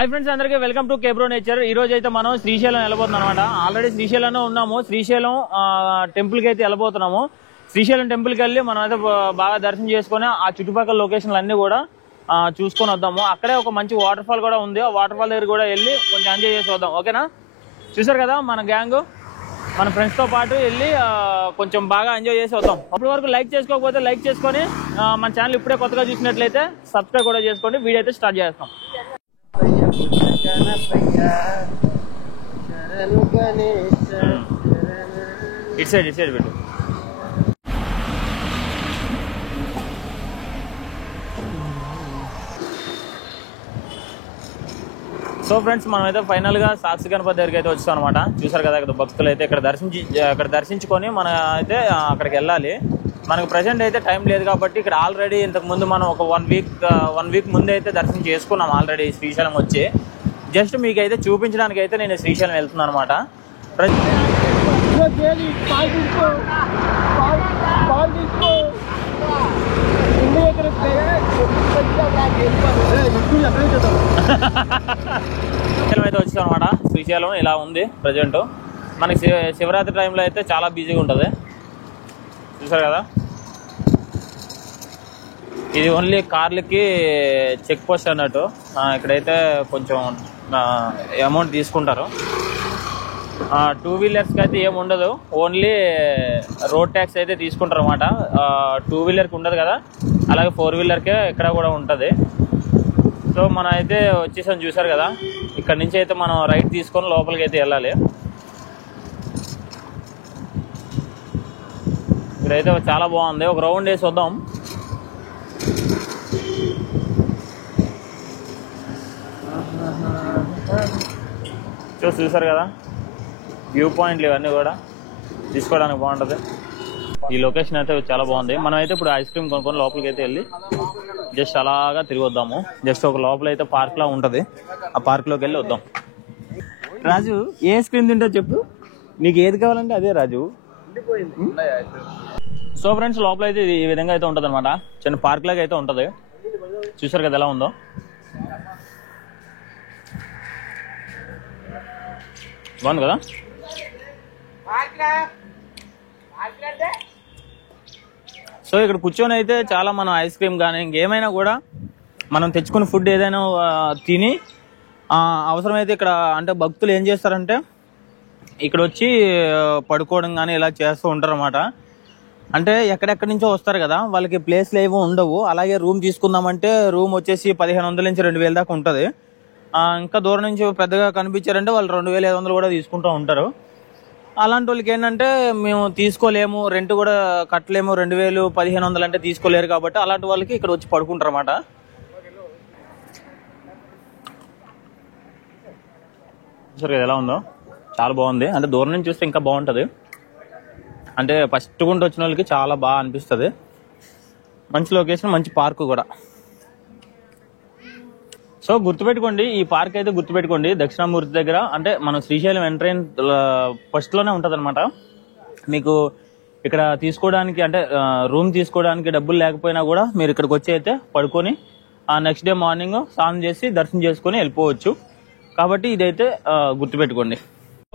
Hi friends, అందరికీ welcome to కేబ్రో nature. ఈ రోజు అయితే మనం శ్రీశైలం వెళ్ళబోతున్నాం అనమాట. ఆల్రెడీ శ్రీశైలంలో ఉన్నాము. శ్రీశైలం టెంపుల్ కి అయితే వెళ్ళబోతున్నాము. శ్రీశైలం టెంపుల్ కి వెళ్ళి మనం అయితే బాగా దర్శనం చేసుకుని ఆ చుట్టుపక్కల లొకేషన్లు అన్ని కూడా చూసుకొని వద్దాము. అక్కడే ఒక మంచి వాటర్ ఫాల్ కూడా ఉంది. ఆ వాటర్ ఫాల్ దగ్గర కూడా వెళ్ళి కొంచెం ఎంజాయ్ చేసి వద్దాం. ఓకేనా? చూసారు కదా మన గ్యాంగ్, మన ఫ్రెండ్స్ తో పాటు వెళ్ళి కొంచెం బాగా ఎంజాయ్ చేసి వద్దాం. అప్పటి వరకు లైక్ చేసుకోకపోతే లైక్ చేసుకొని మన ఛానల్ ఇప్పుడే కొత్తగా చూసినట్లయితే సబ్స్క్రైబ్ కూడా చేసుకోండి. వీడియో అయితే స్టార్ట్ చేస్తాం. ఇటు సైడ్ పెట్టు. సో ఫ్రెండ్స్, మనం అయితే ఫైనల్ గా సాక్షి గణపతి దగ్గరికి అయితే వచ్చాం అనమాట. చూసారు కదా ఇక్కడ భక్తులు అయితే ఇక్కడ దర్శించుకొని మనం అయితే అక్కడికి వెళ్ళాలి. మనకు ప్రజెంట్ అయితే టైం లేదు కాబట్టి ఇక్కడ ఆల్రెడీ ఇంతకు ముందు మనం ఒక వన్ వీక్ ముందే అయితే దర్శనం చేసుకున్నాం ఆల్రెడీ శ్రీశైలం వచ్చి. జస్ట్ మీకు అయితే చూపించడానికి అయితే నేను శ్రీశైలం వెళ్తున్నాను అనమాట. అయితే వచ్చాం అనమాట. శ్రీశైలం ఇలా ఉంది ప్రజెంట్. మనకి శివరాత్రి టైంలో అయితే చాలా బిజీగా ఉంటుంది. చూసారు కదా, ఇది ఓన్లీ కార్లకి చెక్ పోస్ట్ అన్నట్టు. ఇక్కడైతే కొంచెం అమౌంట్ తీసుకుంటారు. 2 వీలర్స్కి అయితే ఏమి ఉండదు, ఓన్లీ రోడ్ ట్యాక్స్ అయితే తీసుకుంటారు అనమాట. 2 వీలర్కి ఉండదు కదా, అలాగే 4 వీలర్కే ఇక్కడ కూడా ఉంటుంది. సో మనం అయితే వచ్చేసాం. చూసారు కదా, ఇక్కడ నుంచి అయితే మనం రైట్ తీసుకొని లోపలికి అయితే వెళ్ళాలి. ఇక్కడైతే చాలా బాగుంది. ఒక రౌండ్ వేసి వద్దాం. చూసారు కదా, వ్యూ పాయింట్లు ఇవన్నీ కూడా తీసుకోవడానికి బాగుంటుంది. ఈ లొకేషన్ అయితే చాలా బాగుంది. మనం అయితే ఇప్పుడు ఐస్ క్రీమ్ కొనుక్కొని లోపలికి అయితే వెళ్ళి జస్ట్ అలాగా తిరిగి వద్దాము. జస్ట్ ఒక లోపల అయితే పార్క్ లా ఉంటుంది, ఆ పార్క్ లోకి వెళ్ళి వద్దాం. రాజు, ఏ ఐస్ క్రీమ్ తింటో చెప్పు, నీకు ఏది కావాలంటే అదే రాజు. సో ఫ్రెండ్స్, లోపల అయితే ఈ విధంగా అయితే ఉంటుంది అనమాట. చిన్న పార్క్ లాగా అయితే ఉంటుంది. చూసారు కదా ఎలా ఉందో. బాగుంది కదా. సో ఇక్కడ కూర్చొని అయితే చాలా మనం ఐస్ క్రీమ్ కానీ ఇంకేమైనా కూడా మనం తెచ్చుకున్న ఫుడ్ ఏదైనా తిని అవసరమైతే ఇక్కడ అంటే భక్తులు ఏం చేస్తారంటే ఇక్కడ వచ్చి పడుకోవడం కానీ ఇలా చేస్తూ ఉంటారు అన్నమాట. అంటే ఎక్కడెక్కడి నుంచో వస్తారు కదా, వాళ్ళకి ప్లేస్లు ఏవో ఉండవు. అలాగే రూమ్ తీసుకుందామంటే రూమ్ వచ్చేసి 1500 నుంచి 2000 దాకా ఉంటుంది. ఇంకా దూరం నుంచి పెద్దగా కనిపించారంటే వాళ్ళు 2500 కూడా తీసుకుంటూ ఉంటారు. అలాంటి వాళ్ళకి ఏంటంటే మేము తీసుకోలేము, రెంట్ కూడా కట్టలేము, 2000 1500 అంటే తీసుకోలేరు కాబట్టి అలాంటి వాళ్ళకి ఇక్కడ వచ్చి పడుకుంటారు అన్నమాట. సరే ఎలా ఉందో, చాలా బాగుంది. అంటే దూరం నుంచి చూస్తే ఇంకా బాగుంటుంది. అంటే ఫస్ట్ గుంట వచ్చిన వాళ్ళకి చాలా బాగా అనిపిస్తుంది. మంచి లొకేషన్, మంచి పార్క్ కూడా. సో గుర్తుపెట్టుకోండి, ఈ పార్క్ అయితే గుర్తుపెట్టుకోండి, దక్షిణామూర్తి దగ్గర. అంటే మనం శ్రీశైలం ఎంట్రెన్స్ ఫస్ట్ లోనే ఉంటది అనమాట. మీకు ఇక్కడ తీసుకోవడానికి అంటే రూమ్ తీసుకోవడానికి డబ్బులు లేకపోయినా కూడా మీరు ఇక్కడికి వచ్చి అయితే పడుకొని నెక్స్ట్ డే మార్నింగ్ స్నానం చేసి దర్శనం చేసుకుని వెళ్ళిపోవచ్చు. కాబట్టి ఇదైతే గుర్తుపెట్టుకోండి.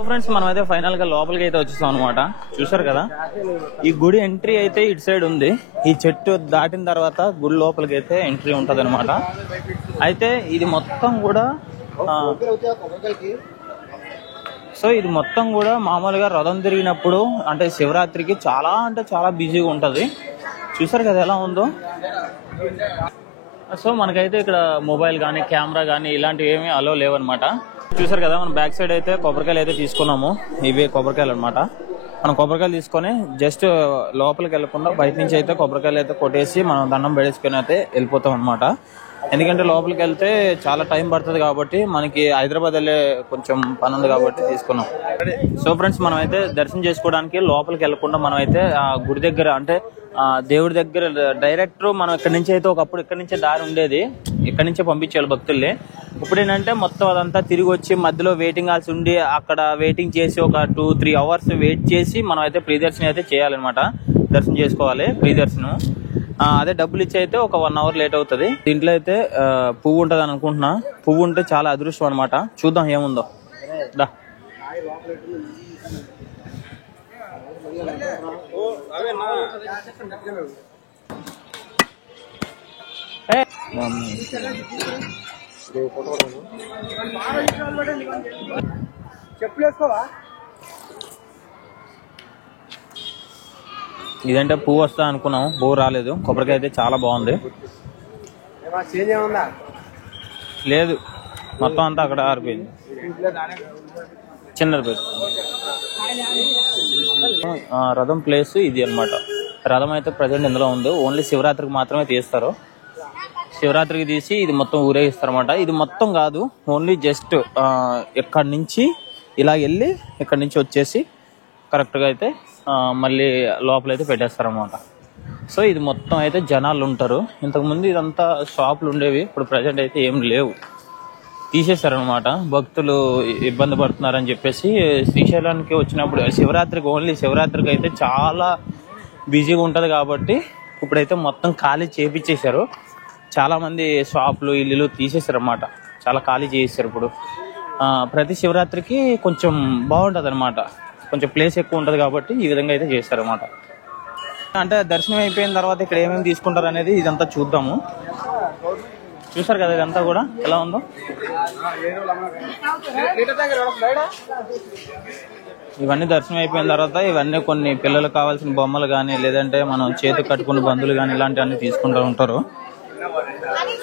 ఫ్రెండ్స్, మనం అయితే ఫైనల్ గా లోపలికి అయితే వచ్చేసాం అనమాట. చూసారు కదా, ఈ గుడి ఎంట్రీ అయితే ఇటు సైడ్ ఉంది. ఈ చెట్టు దాటిన తర్వాత గుడి లోపలికి అయితే ఎంట్రీ ఉంటది అనమాట. అయితే ఇది మొత్తం కూడా ఇది మొత్తం కూడా మామూలుగా రథం తిరిగినప్పుడు అంటే శివరాత్రికి చాలా బిజీగా ఉంటది. చూసారు కదా ఎలా ఉందో. సో మనకైతే ఇక్కడ మొబైల్ కానీ కెమెరా కానీ ఇలాంటివి ఏమీ అలో లేవన్నమాట. చూసారు కదా, మనం బ్యాక్ సైడ్ అయితే కొబ్బరికాయలు అయితే తీసుకున్నాము. ఇవే కొబ్బరికాయలు అనమాట. మనం కొబ్బరికాయలు తీసుకొని జస్ట్ లోపలికి వెళ్ళకుండా బయట నుంచి అయితే కొబ్బరికాయలు అయితే కొట్టేసి మనం దండం పెడేసుకొని అయితే వెళ్ళిపోతాం అనమాట. ఎందుకంటే లోపలికి వెళ్తే చాలా టైం పడుతుంది కాబట్టి మనకి హైదరాబాద్ వెళ్ళే కొంచెం పని ఉంది కాబట్టి తీసుకున్నాం. సో ఫ్రెండ్స్, మనం అయితే దర్శనం చేసుకోవడానికి లోపలికి వెళ్ళకుండా మనం అయితే గుడి దగ్గర అంటే దేవుడి దగ్గర డైరెక్ట్ మనం ఇక్కడ నుంచి అయితే ఒకప్పుడు ఇక్కడ నుంచే దారి ఉండేది, ఇక్కడ నుంచే పంపించేవాళ్ళు భక్తుల్ని. ఇప్పుడు ఏంటంటే మొత్తం అదంతా తిరిగి వచ్చి మధ్యలో వెయిటింగ్ హాల్స్ ఉండి అక్కడ వెయిటింగ్ చేసి ఒక 2-3 అవర్స్ వెయిట్ చేసి మనం అయితే ప్రీ దర్శనం అయితే చేయాలన్నమాట. దర్శనం చేసుకోవాలి, ప్రీ దర్శనం. అదే డబ్బులు ఇచ్చి అయితే ఒక 1 అవర్ లేట్ అవుతుంది. దీంట్లో అయితే పువ్వు ఉంటుంది అని అనుకుంటున్నా. పువ్వు ఉంటే చాలా అదృష్టం అనమాట. చూద్దాం ఏముందో. దా ఇదంటే పువ్వు వస్తా అనుకున్నాం, పువ్వు రాలేదు. కొబ్బరికాయ అయితే చాలా బాగుంది. లేదు, మొత్తం అంతా అక్కడ ఆరిపోయింది. చిన్నది పెద్ద రథం ప్లేస్ ఇది అనమాట. రథం అయితే ప్రజెంట్ ఇందులో ఉంది. ఓన్లీ శివరాత్రికి మాత్రమే తీస్తారు. శివరాత్రికి తీసి ఇది మొత్తం ఊరేగిస్తారు అనమాట. ఇది మొత్తం కాదు, ఓన్లీ జస్ట్ ఇక్కడి నుంచి ఇలా వెళ్ళి ఇక్కడి నుంచి వచ్చేసి కరెక్ట్గా అయితే మళ్ళీ లోపలైతే పెట్టేస్తారన్నమాట. సో ఇది మొత్తం అయితే జనాలు ఉంటారు. ఇంతకుముందు ఇదంతా షాపులు ఉండేవి, ఇప్పుడు ప్రజెంట్ అయితే ఏం లేవు, తీసేశారనమాట. భక్తులు ఇబ్బంది పడుతున్నారని చెప్పేసి శ్రీశైలానికి వచ్చినప్పుడు శివరాత్రికి, ఓన్లీ శివరాత్రికి అయితే చాలా బిజీగా ఉంటుంది కాబట్టి ఇప్పుడైతే మొత్తం ఖాళీ చేపించేశారు. చాలామంది షాపులు ఇల్లులు తీసేశారన్నమాట, చాలా ఖాళీ చేసేసారు. ఇప్పుడు ప్రతి శివరాత్రికి కొంచెం బాగుంటుంది అనమాట, కొంచెం ప్లేస్ ఎక్కువ ఉంటుంది కాబట్టి ఈ విధంగా అయితే చేస్తారన్నమాట. అంటే దర్శనం అయిపోయిన తర్వాత ఇక్కడ ఏమేమి తీసుకుంటారు అనేది ఇదంతా చూద్దాము. చూసారు కదా ఇదంతా కూడా ఎలా ఉందో. ఇవన్నీ దర్శనం అయిపోయిన తర్వాత ఇవన్నీ కొన్ని పిల్లలకు కావాల్సిన బొమ్మలు కానీ, లేదంటే మనం చేతికి కట్టుకున్న బంధువులు కానీ ఇలాంటివన్నీ తీసుకుంటూ ఉంటారు.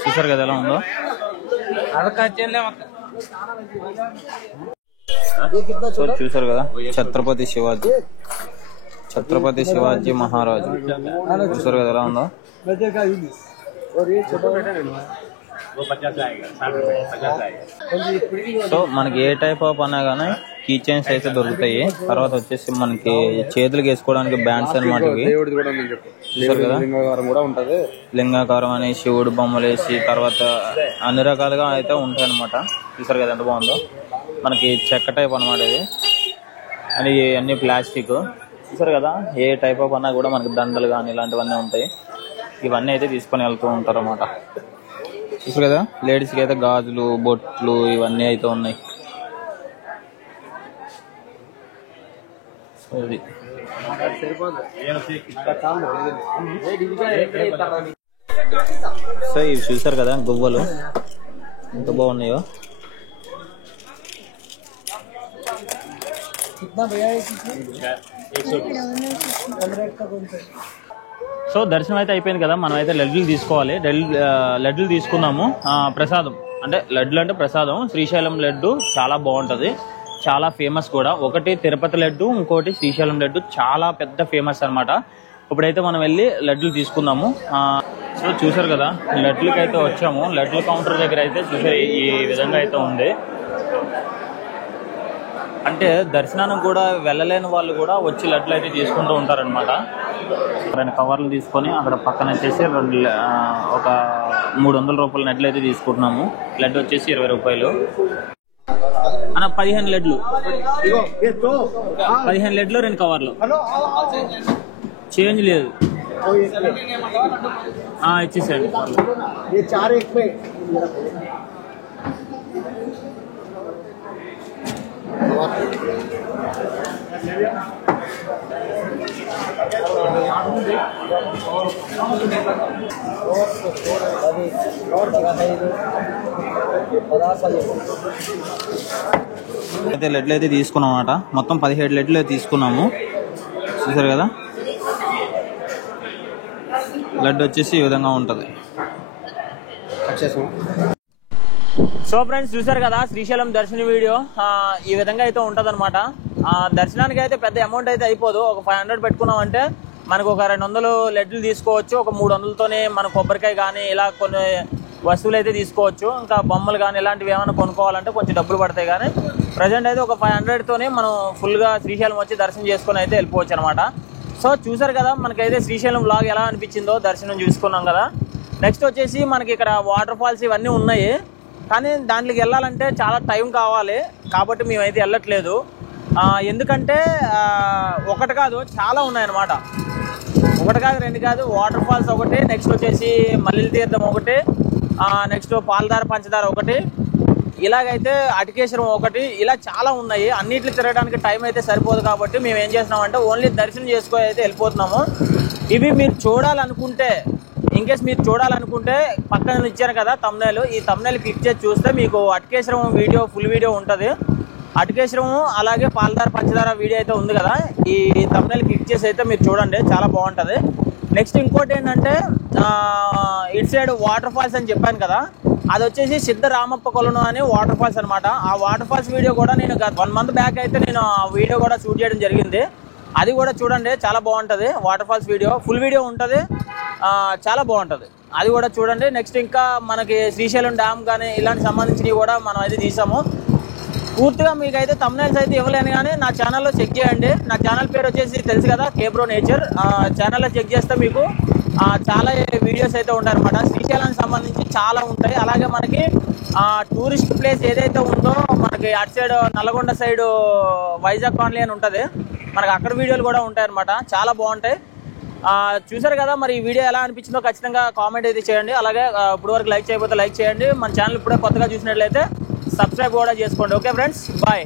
చూసారు కదా ఎలా ఉందో. సో చూసారు కదా ఛత్రపతి శివాజీ మహారాజు. చూసారు కదా ఎలా ఉందో. సో మనకి ఏ టైప్ ఆఫ్ అన్నా కానీ కీ చైన్స్ అయితే దొరుకుతాయి. తర్వాత వచ్చేసి మనకి చేతులకు వేసుకోవడానికి బ్యాండ్స్ అనమాట. చూసారు కదా లింగాకారం అని శివుడు బొమ్మలు వేసి తర్వాత అన్ని రకాలుగా అయితే ఉంటాయి అనమాట. చూసారు కదా ఎంత బాగుందో. మనకి చెక్క టైప్ అనమాట ఇది, అని అన్ని ప్లాస్టిక్. చూసారు కదా ఏ టైప్ ఆఫ్ అన్నా కూడా మనకి దండలు కానీ ఇలాంటివన్నీ ఉంటాయి. ఇవన్నీ అయితే తీసుకొని వెళ్తూ ఉంటారు అన్నమాట. చూసారు కదా లేడీస్కి అయితే గాజులు, బొట్లు ఇవన్నీ అయితే ఉన్నాయి. ఇది సో ఇవి చూసారు కదా గువ్వలు ఎంత బాగున్నాయో. సో దర్శనం అయితే అయిపోయింది కదా, మనం అయితే లడ్డూలు తీసుకోవాలి. లడ్డూలు తీసుకున్నాము. ప్రసాదం అంటే లడ్డు అంటే ప్రసాదం. శ్రీశైలం లడ్డు చాలా బాగుంటుంది, చాలా ఫేమస్ కూడా. ఒకటి తిరుపతి లడ్డు, ఇంకోటి శ్రీశైలం లడ్డు చాలా పెద్ద ఫేమస్ అనమాట. ఇప్పుడైతే మనం వెళ్ళి లడ్డూలు తీసుకుందాము. సో చూసారు కదా లడ్లకి అయితే వచ్చాము. లడ్ల కౌంటర్ దగ్గర అయితే చూసారు ఈ విధంగా అయితే ఉంది. అంటే దర్శనానికి కూడా వెళ్ళలేని వాళ్ళు కూడా వచ్చి లడ్లు అయితే తీసుకుంటూ ఉంటారనమాట. కవర్లు తీసుకొని అక్కడ పక్కన వచ్చేసి ఒక 300 రూపాయల లడ్లు అయితే తీసుకుంటున్నాము. లడ్డు వచ్చేసి 20 రూపాయలు అన్న. 15 లడ్లు, 15 లడ్లు 2 కవర్లు. చేంజ్ లేదు, ఇచ్చేసాడు. అయితే లడ్లు అయితే తీసుకున్నాం అన్నమాట. మొత్తం 17 లడ్లు తీసుకున్నాము. చూసారు కదా లడ్డు వచ్చేసి ఈ విధంగా ఉంటుంది. సో ఫ్రెండ్స్ చూసారు కదా శ్రీశైలం దర్శన వీడియో ఈ విధంగా అయితే ఉంటది అనమాట. దర్శనానికి అయితే పెద్ద అమౌంట్ అయితే అయిపోదు. ఒక 500 పెట్టుకున్నామంటే మనకు ఒక 200 లడ్లు తీసుకోవచ్చు. ఒక 300తోనే మన కొబ్బరికాయ కానీ ఇలా కొన్ని వస్తువులు అయితే తీసుకోవచ్చు. ఇంకా బొమ్మలు కానీ ఇలాంటివి ఏమైనా కొనుక్కోవాలంటే కొంచెం డబ్బులు పడతాయి. కానీ ప్రజెంట్ అయితే ఒక 500తోనే మనం ఫుల్గా శ్రీశైలం వచ్చి దర్శనం చేసుకుని అయితే వెళ్ళిపోవచ్చు అనమాట. సో చూసారు కదా మనకైతే శ్రీశైలం వ్లాగ్ ఎలా అనిపించిందో దర్శనం చూసుకున్నాం కదా. నెక్స్ట్ వచ్చేసి మనకి ఇక్కడ వాటర్ ఫాల్స్ ఇవన్నీ ఉన్నాయి, కానీ దాంట్లోకి వెళ్ళాలంటే చాలా టైం కావాలి కాబట్టి మేమైతే వెళ్ళట్లేదు. ఎందుకంటే ఒకటి కాదు చాలా ఉన్నాయన్నమాట. ఒకటి కాదు రెండు కాదు, వాటర్ ఫాల్స్ ఒకటి, నెక్స్ట్ వచ్చేసి మల్లెల తీర్థం ఒకటి, నెక్స్ట్ పాలధార పంచదార ఒకటి, ఇలాగైతే అటికేశ్వరం ఒకటి, ఇలా చాలా ఉన్నాయి. అన్నిట్లు తిరగడానికి టైం అయితే సరిపోదు కాబట్టి మేము ఏం చేస్తున్నామంటే ఓన్లీ దర్శనం చేసుకొని అయితే వెళ్ళిపోతున్నాము. ఇవి మీరు చూడాలనుకుంటే, ఇన్కేస్ మీరు చూడాలనుకుంటే పక్కన ఇచ్చారు కదా తమ్నైల్, ఈ తమ్నైల్ క్లిక్ చేసి చూస్తే మీకు అటికేశ్వరం వీడియో ఫుల్ వీడియో ఉంటుంది. అటికేశ్వరం అలాగే పాలధార పంచదార వీడియో అయితే ఉంది కదా, ఈ తమ్నైల్ క్లిక్ చేసి అయితే మీరు చూడండి, చాలా బాగుంటుంది. నెక్స్ట్ ఇంకోటి ఏంటంటే ఇటు సైడ్ వాటర్ ఫాల్స్ అని చెప్పాను కదా, అది వచ్చేసి సిద్ధరామప్ప కొలను అని వాటర్ ఫాల్స్ అనమాట. ఆ వాటర్ ఫాల్స్ వీడియో కూడా నేను 1 month బ్యాక్ అయితే నేను ఆ వీడియో కూడా షూట్ చేయడం జరిగింది. అది కూడా చూడండి, చాలా బాగుంటుంది. Waterfalls video full video ఉంటుంది, చాలా బాగుంటుంది. అది కూడా చూడండి. నెక్స్ట్ ఇంకా మనకి శ్రీశైలం డ్యామ్ కానీ ఇలాంటి సంబంధించినవి కూడా మనం అయితే తీసాము. పూర్తిగా మీకు అయితే తమ్నైల్స్ అయితే ఇవ్వలేను, కానీ నా ఛానల్లో చెక్ చేయండి. నా ఛానల్ పేరు వచ్చేసి తెలుసు కదా, కేబ్రో నేచర్. ఛానల్లో చెక్ చేస్తే మీకు చాలా వీడియోస్ అయితే ఉంటాయి అనమాట. శ్రీశైలానికి సంబంధించి చాలా ఉంటాయి. అలాగే మనకి టూరిస్ట్ ప్లేస్ ఏదైతే ఉందో మనకి అటు side Nalgonda side Vizag colony అని ఉంటుంది, మనకి అక్కడ వీడియోలు కూడా ఉంటాయి అనమాట, చాలా బాగుంటాయి. చూసారు కదా, మరి ఈ వీడియో ఎలా అనిపించిందో ఖచ్చితంగా కామెంట్ అయితే చేయండి. అలాగే ఇప్పుడు వరకు లైక్ చేయకపోతే లైక్ చేయండి. మన ఛానల్ ఇప్పుడే కొత్తగా చూసినట్లయితే సబ్స్క్రైబ్ కూడా చేసుకోండి. Okay friends, bye.